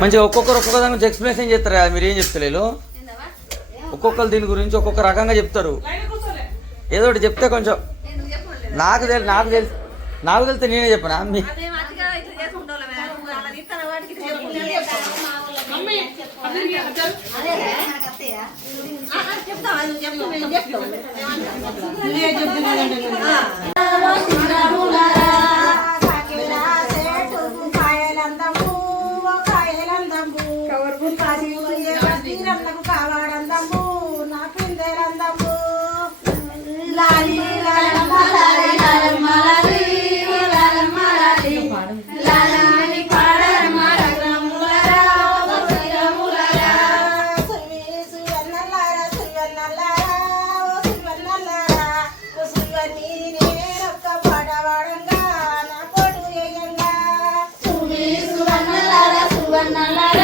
మంచిగా ఒక్కొక్కరు ఒక్కొక్క దాని గురించి ఎక్స్ప్లెనేషన్ చేస్తారు కదా మీరు ఏం చెప్తలేదు ఒక్కొక్కరు దీని గురించి ఒక్కొక్క రకంగా చెప్తారు ఏదో ఒకటి చెప్తే కొంచెం నాకు తెలి నాకు తెలిసి నాకు తెలిస్తే నేనే చెప్పనా అమ్మీ வண்ணலாய்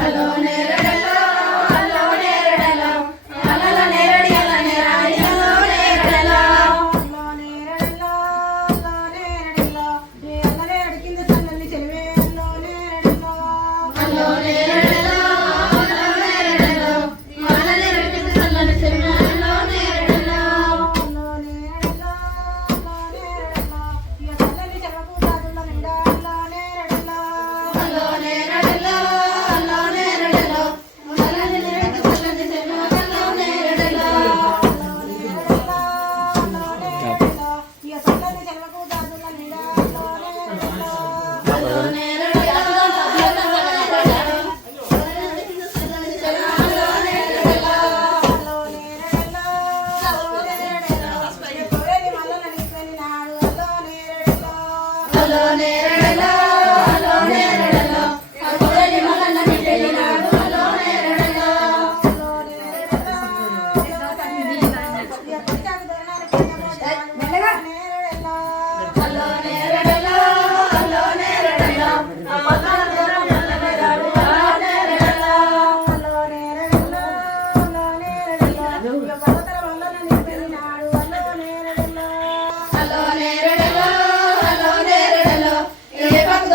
hello.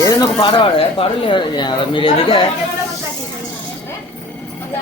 ఏదైనా ఒక పాట పాడ పాడలేదు మీరు ఎందుకే అట్లా